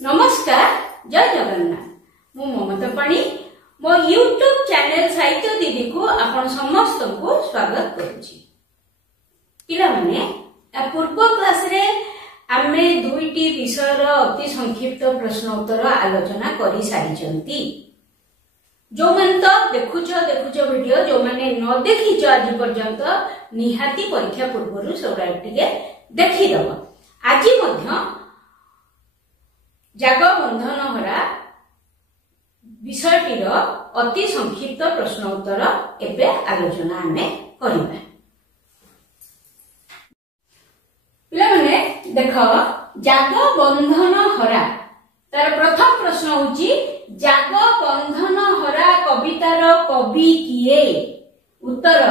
नमस्कार जय जगन्नाथ मु ममता पाणी मो यूट्यूब चैनल साहित्य दीदी को आपण समस्त को स्वागत करूची। पिला माने पूर्व क्लास रे आमे दुईटी विषय अति संक्षिप्त प्रश्न उत्तर आलोचना करि सारिचंती। जो मन तो देखुछ वीडियो जो माने न देखिछ आज पर्यंत निहाती परीक्षा पूर्व सेटा टिके देखि दबो। आज मध्य जाग बंधन हरा विषयटीर अति संक्षिप्त प्रश्न उत्तर एबे आलोचना आमे करिबा। पिला माने देखो जाग बंधन हरा तार प्रथम प्रश्न होची जाग बंधन हरा कवितार कवि किए? उत्तर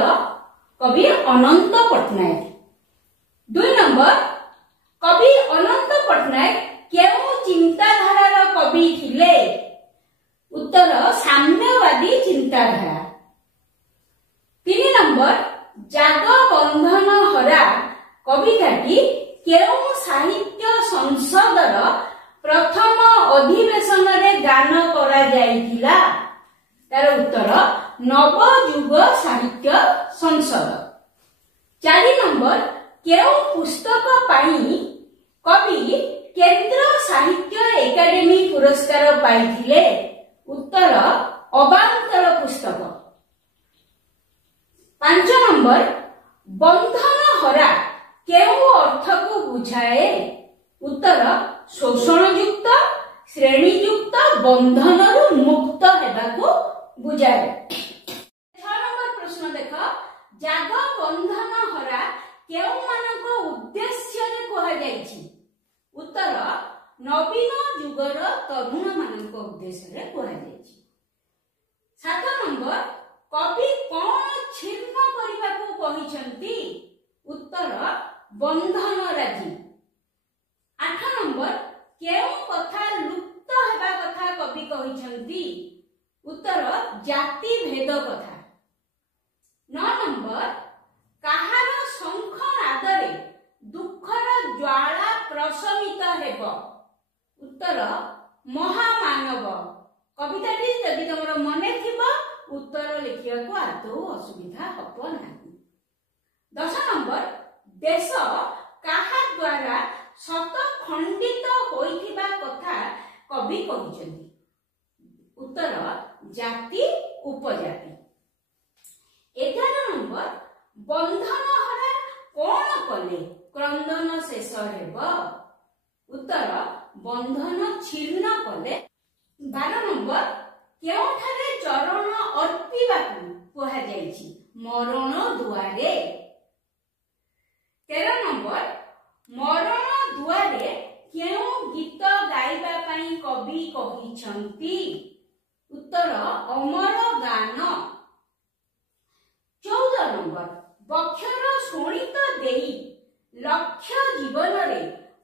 कवि अनंत पटनायक। 2 नंबर कवि अनंत पटनायक केउ चिंताधारार कवि थिले? उत्तर साम्यवादी चिंताधारा। 3 नंबर जाग बंधन हरा कविताटी केउ साहित्य संसदर प्रथम अधिवेशन रे गान करा जाइथिला? तार उत्तर नवयुग साहित्य संसद। 4 नंबर केउ पुस्तक पाई कवि केंद्र साहित्य एकाडेमी पुरस्कार पाइथिले? उत्तर अबांतर पुस्तक। 5 नंबर बंधन हरा केउ अर्थ को बुझाए? उत्तर शोषण युक्त श्रेणी युक्त बंधनरु मुक्त हेबाकू बुझाए। 6 नंबर प्रश्न देख जाग बंधन हरा केउ मानको उद्देश्य रे कहा जाईछि? उत्तर नवीन युगर तरुण मानक उद्देश्य रे कहा जाईछि। 7 नंबर कवि कोन छिन्न करिबाकू कहिसंती? उत्तर बंधन राजी। 8 नंबर केउ कथा लुप्त हेबा कथा कवि कहिसंती? उत्तर जाति भेद कथा। 9 नंबर काहार शंख नादरे दुखर ज्वाला प्रशमित हेब? उत्तर महामानव। कविताटी जदि तुमर मने थिबो उत्तर लिखिया को आदौ असुविधा हबो नाही। 10 नंबर देश काहा द्वारा शत खंडित होइथिबा कथा कवि कहिसंती? उत्तर जाति उपजाति। 11 नंबर बंधन हरा कोन कले क्रंदन शेष हेब? उत्तर बंधन छिन्न कले। 12 नंबर केउठारे चरण अर्पिबाकू कहा जाईछि? मरण दुआरे। 13 नंबर मरण दुआरे केउ गीत गाइबा पई कवि कहिसंती? उत्तर अमर गान। 14 नंबर बक्षर शोणित देई लक्ष्य जीवन रे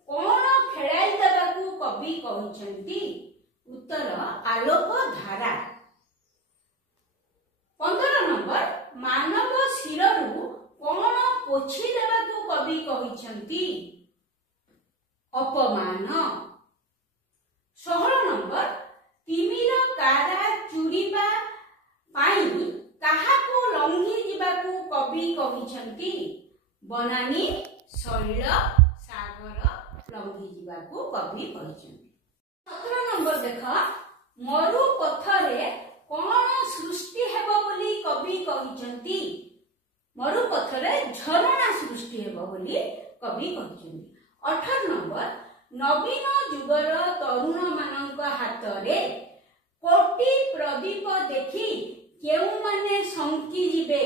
कोन खेळाई देबाकू कवि कहिसंती? उत्तर आलोक धारा। 15 नंबर मानव शिररू कोन पोछि देबाकू कवि कहिसंती? अपमान। 16 नंबर तिमिर कारा चुरीबा पाई काहाकू लंघी जिबाकू कवि कहिसंती? बनानी शैल सागर लंघी जिबाकू कवि कहिसंती। 17 नंबर देख मरु पथरे कोन सृष्टि हेबो बोली कवि कहिसंती? मरु पथरे झरणा सृष्टि हेबो बोली कवि कहिसंती। 18 नंबर नवीन युगर तरुण मानक हातरे कोटि प्रदीप देखि केउ माने संकी जिबे?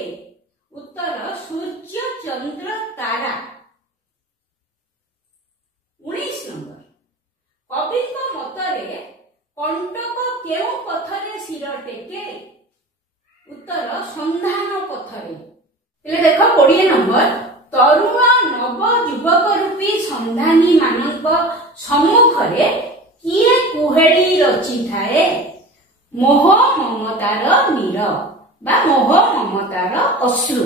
उत्तर सूर्य चंद्र तारा। 19 नंबर कवि मतरे कंटक केउ पथरे सिर टेके? उत्तर संधान पथरे। देखो 20 नंबर तरुण नव युवक रूपी संधानी मानक सम्मुखरे किए कुहेड़ी रची थाए? मोह ममतार नीर बा मोह ममतार अश्रु।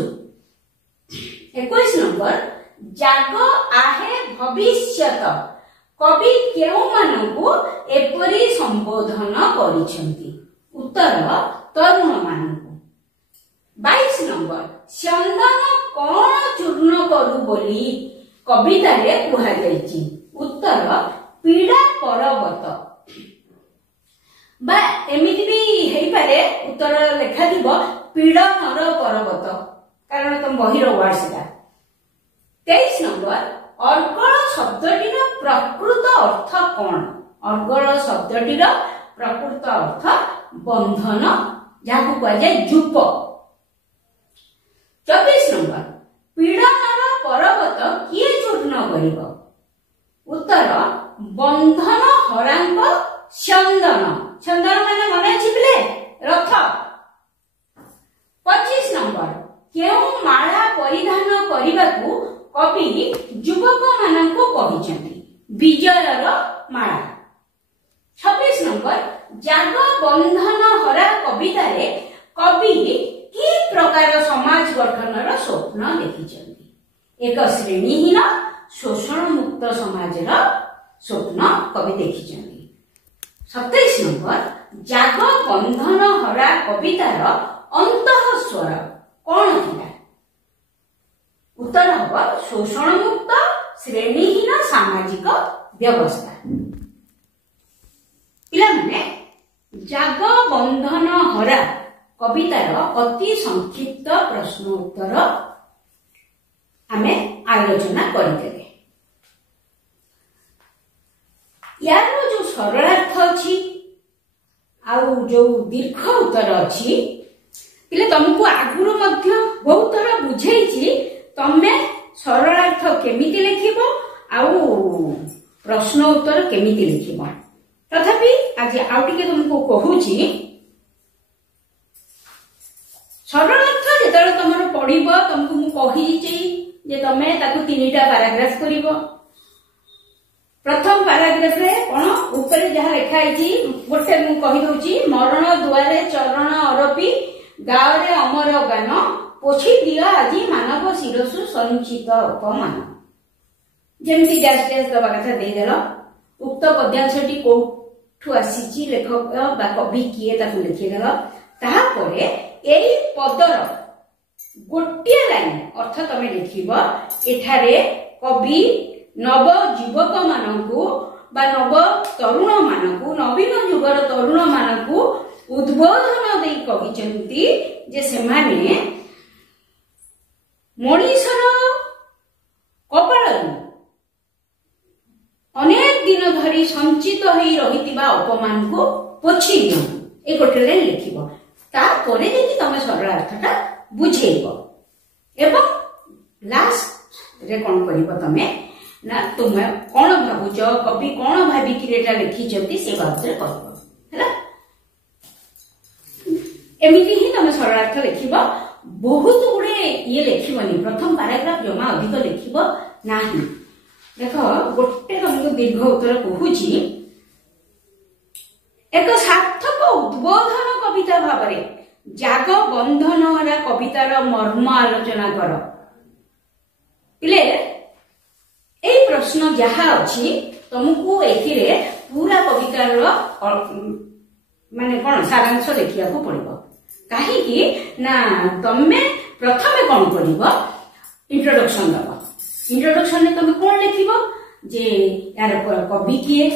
21 नंबर जाग आहे भविष्यत कवि केउ मानकू एपरी संबोधन करिसेंती उत्तर तरुण मानकु 22 नंबर चंदन कोन चूर्ण करू बोली कविता रे कुहा जायछि उत्तर पीड़ा पर्वत बा एमिति भी हेई पारे उत्तर लेखा दिबो पीड़नर पर्वत कारण तुम बहिर वर्ड सेटा 23 नंबर अर्गल शब्दटीर प्रकृत अर्थ कौन अर्गल शब्दटीर प्रकृत अर्थ बंधन जहां कह जाए जूप 24 नंबर पीड़नर पर्वत किए चूर्ण करिब उत्तर बंधन हरांग चंदन चंदन माने मने अछि पिले रथ 25 नंबर केउ माला परिधान करिबाकू कवि युवक मानक कहिसेंती विजयर माला 26 नंबर जाग बंधन हरा कविता रे कवि की प्रकार समाज गठनर स्वप्न देखिसेंती एक श्रेणीहीन शोषण मुक्त समाजर स्वप्न कवि देखिसेंती 27 नंबर जाग बंधन हरा कवितार अंतःस्वर कौन थिला उत्तर हम शोषण मुक्त श्रेणीहीन सामाजिक व्यवस्था पिला माने जाग बंधन हरा कवितार अति संक्षिप्त प्रश्न उत्तर आमे आलोचना करते यार जो सरलार्थ अछि आउ जो दीर्घ उत्तर अछि पिले तुमको आगुरु मध्य बहुत थोड़ा बुझेइछि तमे सरलार्थ केमिति लिखिबो आउ प्रश्न उत्तर केमिति लिखिबो तथापि आज आउ टिके तुमको कहूछि सरलार्थ जेतले तमर पढिबो तुमको मु कहिछि जे तमे ताकू तीनटा पैराग्राफ करिवो प्रथम पैराग्राफ रे कोन ऊपर जहा लिखा आइछि गोटे मु कहि दोछि मरण दुआरे चरण अरपी गाँव रे अमर गान पोछि दिया आजी मानव शिरसु संचित अपमान जेमती डैश डैश दबा कथा दे देलो उक्त पद्यांशटी कोठु आसीची लेखक बा कवि किए ताकू लिखि देलो ताहा परे एई पदर गोटिए लाइन अर्थ तमे लिखिबो एठारे कवि नव युवक मानकू बा नव तरुण मानकू नवीन युगर तरुण मानकू उद्बोधन दे कहिचंती जे सेमाने मनीषर कपाल अनेक दिन धरी संचित होई रहितिबा अपमान को पोछि दियो ए गोटे लाइन लिखिबो तापरे जेति तमे सरल अर्थटा बुझेइबो एवं लास्ट रे कोन करिबो तमे ना तुमे कोन भाबुच कवि कोन भाबी कि एटा लिखिचंती से बात रे कहबो हैला एमिति ही तमे सरल अर्थ लिखिबो बहुत गुडे ये लिखिबनी प्रथम पैराग्राफ जमा अधिक लिखिबो नाही देखो गोटे तुमको दीर्घ उत्तर कहूची एक सार्थक उद्बोधन कविता भावरे जाग बंधन हरा कवितार मर्म आलोचना कर पिले ए प्रश्न जहा अछि तुमको एथिरे पूरा कवितार माने कोन सारांश देखिया को पड़िबो काहे कि ना तमे प्रथमे कोन करिवो इंट्रोडक्शन दबो इंट्रोडक्शन ने तमे कोन लिखिबो जे यार कवि किए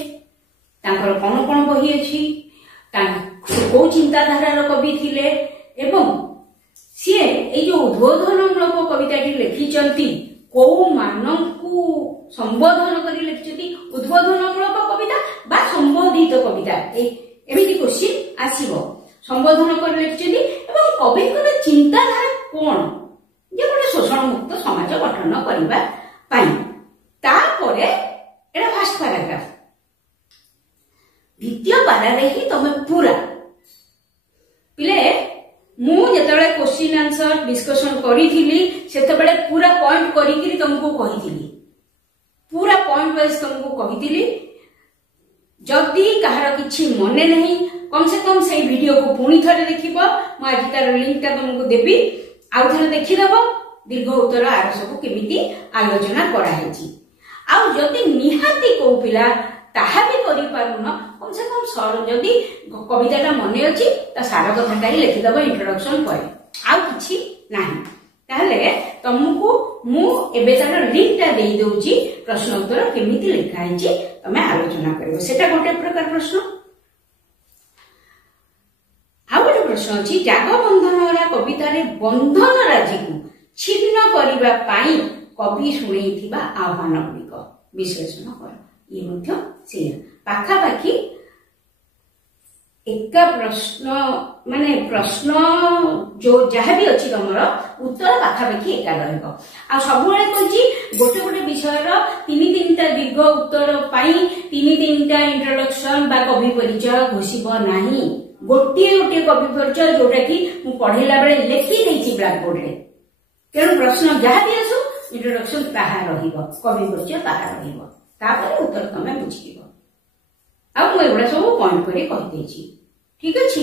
तांकर कोन कोन बही अछि ता को चिंताधारा रो कवि थिले एवं सिए ए जो उद्बोधनमूलक कविताटी लिखिचंती को मानकू संबोधन करी लिखिचंती उद्बोधनमूलक कविता बा संबोधित कविता एमिति क्वेश्चन आसीबो संबोधन कर लिखिचंती एवं कविकर चिंताधारा कोन जे गोटे शोषण मुक्त समाज गठन करबा पाई तापरे एटा फर्स्ट पैराग्राफ द्वितीय पारारे ही तमे पूरा पिले मु जेतबे क्वेश्चन आंसर डिस्कशन करिथिली सेतबेले पूरा पॉइंट करिकरी तुमको कहिथिली पूरा पॉइंट वाइज तुमको कहिथिली जदी कहार किछि मने नहीं कम से कम से वीडियो को पुणी थरे देखिबो म आज तार लिंक ता तुमको देबी आउ थरे देखि देबो दीर्घ उत्तर आर सब केमिति आलोचना करा हेची आउ जदी निहाती को पिला ताहा भी करि पारुन कम जदि कविताटा मन अच्छी सारा कथाटा ही लिखिदेव इंट्रोडक्शन पर आउ किछि नाही ताहले तुमको मु एबे तार लिंकटा देई दउची प्रश्न उत्तर केमिति लिखा है तमे आलोचना करिवो सेटा गोटे प्रकार प्रश्न आउ गोटे प्रश्न अछि जागबंधनरा कवितारे बंधन राजी को छिन्न करिबा पाई कवि शुणैथिबा आह्वान गुड़िक विश्लेषण कर ये मध्य से पाखा पाखी एक प्रश्न माने प्रश्न जो जहाँ भी अच्छी तुम उत्तर पाखापाखि एका रहिबो आ सबुले कहछि गोटे गोटे विषयर तीन टा दीर्घ उत्तर पाई तीन टा इंट्रोडक्शन बा कवि परिचय घोषिबो नाही गोटे गोटे कवि परिचय जोटा कि मु पढ़ेला बेले लिखि देछि ब्लैक बोर्ड रे तेणु प्रश्न जहाँ भी आसु इंट्रोडक्शन ताहा रहिबो कवि परिचय ताहा रहिबो तापर उत्तर तमे बुझिबो आ मु एगुडा सब पॉइंट करी कहि देछि ठीक अछि